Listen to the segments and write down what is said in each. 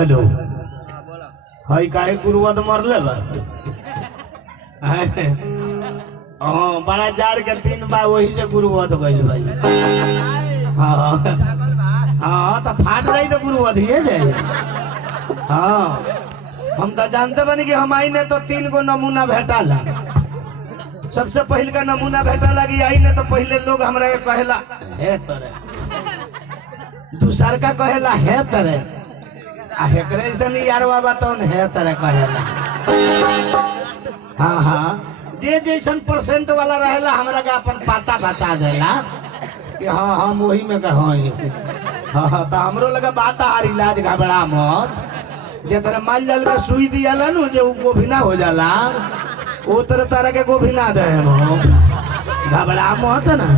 Hello hi काहे गुरुवत मरले बा हाँ बड़ा जार के दिन बा वही से गुरुवत गइल भाई। हाँ हाँ तो फाट जाई तो गुरुवत ही जाए। हाँ हम तो जानते बनी कि हम आई ने तो 3 गो नमूना भेटाला। सबसे पहले का नमूना भेटा लगी आई ने तो पहले लोग हमरा के कहेला हे तरे, दूसर का कहेला हे तरे, आ हेकरे से नहीं यार बाबा तो हे तरे कहेला। हाँ हाँ जे जैसन परसेंट वाला रहेला हमरा का अपन पता बता देला कि हाँ हम वही में का हई। हाँ तो हमरो लगा बात आर इलाज घबरा मत, जे तरह माल जाल का सुई दियाला नु जे गोभिना हो जाला वो तरह तरह के गोभिना दे घबरा मत ना।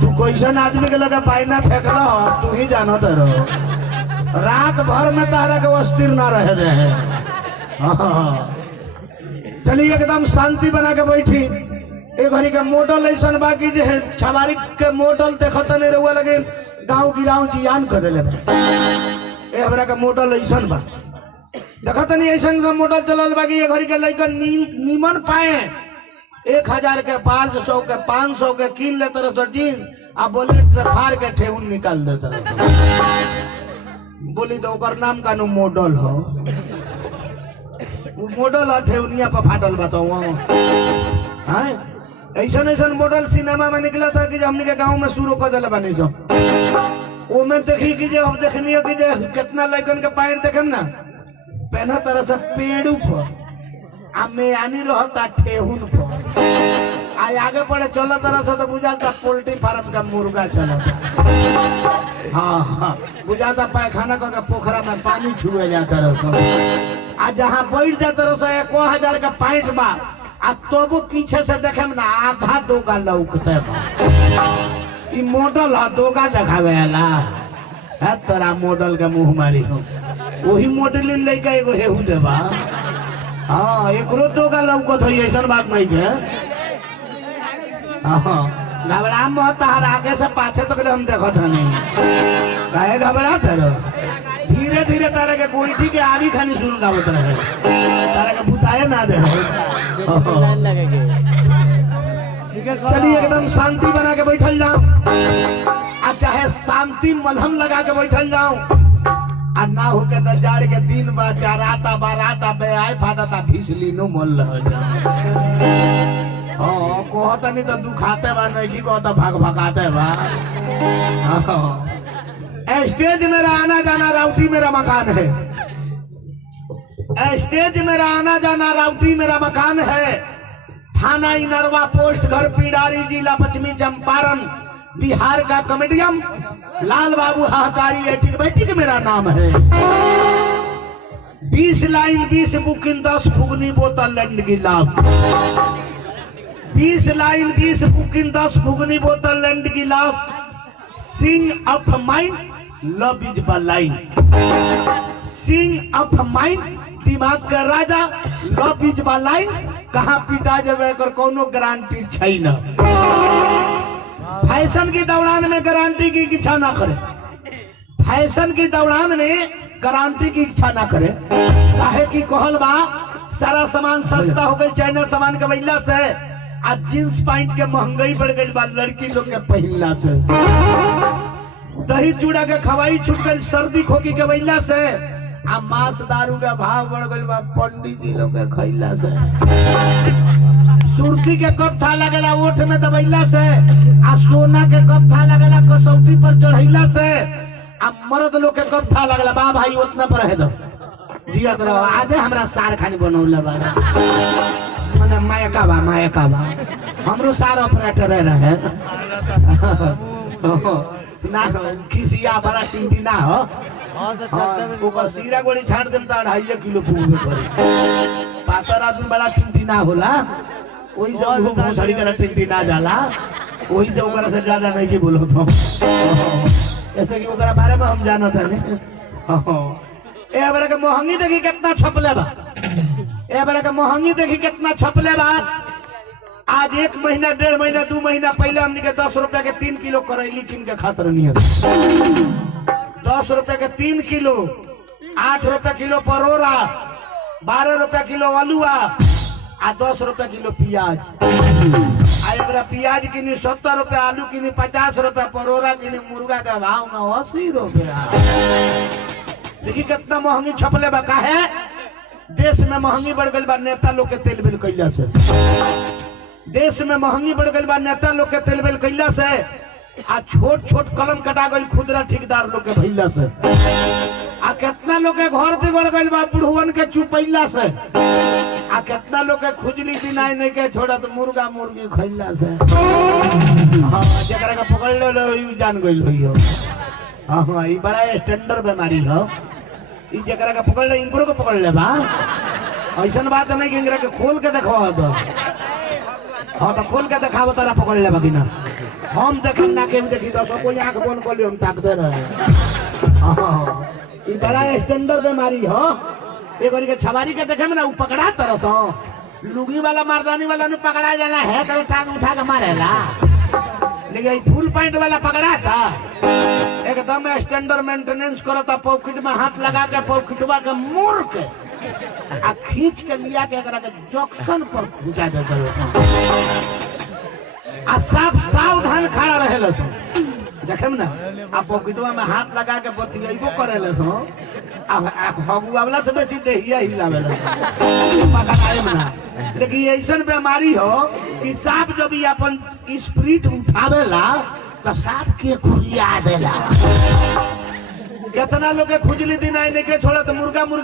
तू कैसन आदमी के लगा पाइना फेंकल तू ही जानो तरो, रात भर में तारा के अस्थिर ना रहे दे। चलिए एकदम शांति बना के बैठी। एक घड़ी का मॉडल ऐसा बाकी जे छबारी के मॉडल देखत नहीं रहुआ लगे गाँव गिराव जियान कर दिले। हमरा का मॉडल ऐसा बा देखत नहीं ऐसा मॉडल चलल बाकी ये घड़ी के लइका नीमन पाए 1000 के 500 के 500 के कीन ले तरह से जीन आ बोले से फाड़ के ठेहुन निकाल दे तरह। बोली तो ओकर नाम का नु मॉडल हो, वो मॉडल है ठेहुनिया पर फाटल बताओ। हाँ ऐसा ऐसा मॉडल सिनेमा में निकला था कि हमने के गाँव में शुरू कर दिला बनी सब। वो में देखी कि जे हम देखनी है कि जे कितना लड़कन के पैर देखेम ना पहना तरह से पेड़ू पर आ मेयानी रहता ठेहुन पर आ आगे पड़े चला तरह से तो बुझाता पोल्ट्री फार्म का मुर्गा चला। हाँ हाँ बुझाता पैखाना का पोखरा में पानी छुए जाता रहा आ जहाँ बैठ जाता रहा 1000 का पैंट बा आ तब पीछे से देखे ना आधा दोगा लौकते बा। ई मॉडल है दोगा देखावे है तोरा मॉडल के मुंह मारी हो वही मॉडल लेके एगो हेहू देबा। हाँ एकरो दोगा लौकत हो ऐसा बात नहीं के। हाँ घबरा मत तार आगे से पाछे तक हम देखत नहीं काहे घबरा तेरो धीरे धीरे तारे के गोईठी के आगे खानी शुरू गावत रहे तारे के बुताए ना दे। चलिए एकदम शांति बना के बैठल जाओ आ चाहे शांति मलहम लगा के बैठल जाओ आ ना होके तो जाड़ के दिन बा चाराता बाराता बे आए फाटता फिसली नो मोल रह जा। हाँ कहता नहीं तो दुखाते बा नहीं की कहता भाग भगाते बा। स्टेज मेरा आना जाना राउटी मेरा मकान है, स्टेज मेरा आना जाना राउटी मेरा मकान है। थाना इनरवा पोस्ट घर पिडारी जिला पश्चिमी चंपारण बिहार का कॉमेडियन लाल बाबू हाहाकारी एटिक मेरा नाम है। 20 लाइन 20 बुकिंग 10 फुगनी बोतल लैंड गिलास 20 लाइन 20 बुकिंग 10 फुगनी बोतल लैंड गिलास sing of mind love is line sing of mind दिमाग का राजा लव इज लाइन कहाँ पिता जब कोनो गारंटी छै न। फैशन की दौरान में गारंटी की इच्छा ना करे, फैशन की दौरान में गारंटी की इच्छा ना करे काहे की कहल बा सारा सामान सस्ता हो गई चाइना सामान के वजह से आज जींस पैंट के महंगाई बढ़ गई बा लड़की लोग के पहनला से। दही चूड़ा के खवाई छूट गई सर्दी खोखी के वजह से आ मांस दारू का भाव बढ़ गई बा पंडित जी लोग के खैला से। सुर्ती के कप था लगेला ओठ में दबैला से आ सोना के कप था लगेला कसौटी पर चढ़ैला से आ मर्द लोग के कप था लगेला बा भाई उतना पर है दो जियत रहो आजे हमरा सार खानी बनौले बा मने मायका बा हमरो सार ऑपरेटर रहे ना खिसिया बड़ा टिंटी ना हो ओकर सीरा गोड़ी छाड़ देम त 2.5 किलो फूल में पड़े पातर आदमी बड़ा टिंटी ना होला वही जब भूसड़ी का टिंटी ना जाला वही से ओकरा से ज्यादा नहीं की बोलो तो ऐसे कि ओकरा बारे में हम जानत हनी। ए बरा के महंगी देखी कितना छपले बा ए बरा के महंगी देखी कितना छपले बा। आज 1 महीना 1.5 महीना 2 महीना पहले हमने के 10 रुपया के 3 किलो करैली किन के खातर नहीं है 10 10 रुपए के 3 किलो, 8 रुपए किलो परोरा, 12 रुपए किलो आलूआ आ 10 रुपए किलो प्याज। आ एकरा प्याज किनी 70 रुपए, आलू किनी 50 रुपए, परोरा किनी मुर्गा के भाव में 80 रुपया। देखिए कितना महंगी छपले बा। काहे? देश में महंगी बढ़ गई बा नेता लोग के तेल बिल कैला से। देश में महंगी बढ़ गई बा नेता लोग के तेल बिल कैला से। आ छोट छोट कलम कटा गई खुदरा ठेकेदार लोग के भैला से। आ कितना लोग के घर बिगड़ गई बा बुढ़वन के चुपैला से। आ कितना लोग के खुजली बिनाई नहीं के छोड़ा तो मुर्गा मुर्गी खैला से। हाँ जरा का पकड़ लो जान गई हो। हाँ ये बड़ा स्टैंडर्ड बीमारी हो। जरा का पकड़ ले इनको को पकड़ ले बा। ऐसा बात नहीं कि इंगरा के खोल के देखो तो। हाँ तो खोल के देखा तारा पकड़ ले बाकी ना हम देखे ना के देखी तो कोई आंख बंद कर लियो हम ताकते रहे। ये बड़ा स्टैंडर्ड बीमारी हो। एक के छवारी के देखे में ना वो पकड़ा तरस लुगी वाला मर्दानी वाला ने पकड़ा जाना है तो टांग उठा के मारेला। लेकिन फुल पैंट वाला पकड़ा था एकदम स्टैंडर्ड मेंटेनेंस करो था। पॉकेट में हाथ लगा के पॉकेटवा के मोड़ के आ खींच के लिया के अगर जंक्शन पर पहुंचा देता आ सब सावधान खड़ा रहे देखे ना। आ पॉकेटवा में हाथ लगा के बतियाइबो करेले हगुआ से बेसी देहिया हिलावे पकड़ाए में ना। लेकिन ऐसा बीमारी हो कि सांप जब ये अपन स्प्रिट उठावेला तो सांप के खुरिया देला। कितना लोग के खुजली दिन आई नहीं के छोड़ा तो मुर्गा मुर्गी